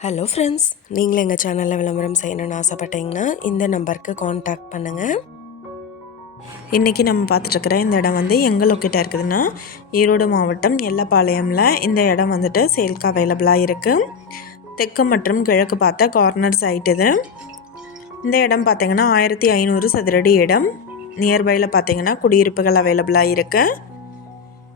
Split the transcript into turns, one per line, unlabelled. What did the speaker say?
Hello friends நீங்களும் எங்கள் சேனலில் விளம்பரம் செய்யணும்னு ஆசைப்பட்டீங்கன்னா இந்த நம்பருக்கு காண்டாக்ட் பண்ணுங்கள்
இன்றைக்கி நம்ம பார்த்துட்ருக்குற இந்த இடம் வந்து எங்கே லொக்கேட்டாக இருக்குதுன்னா ஈரோடு மாவட்டம் எல்லப்பாளையமில் இந்த இடம் வந்துட்டு சேல்க்கு அவைலபிளாக இருக்குது தெற்கு மற்றும் கிழக்கு பார்த்த கார்னர் சைட் இது. இந்த இடம் பார்த்திங்கன்னா ஆயிரத்தி ஐநூறு சதுரடி இடம். நியர்பையில் பார்த்திங்கன்னா குடியிருப்புகள் அவைலபிளாக இருக்குது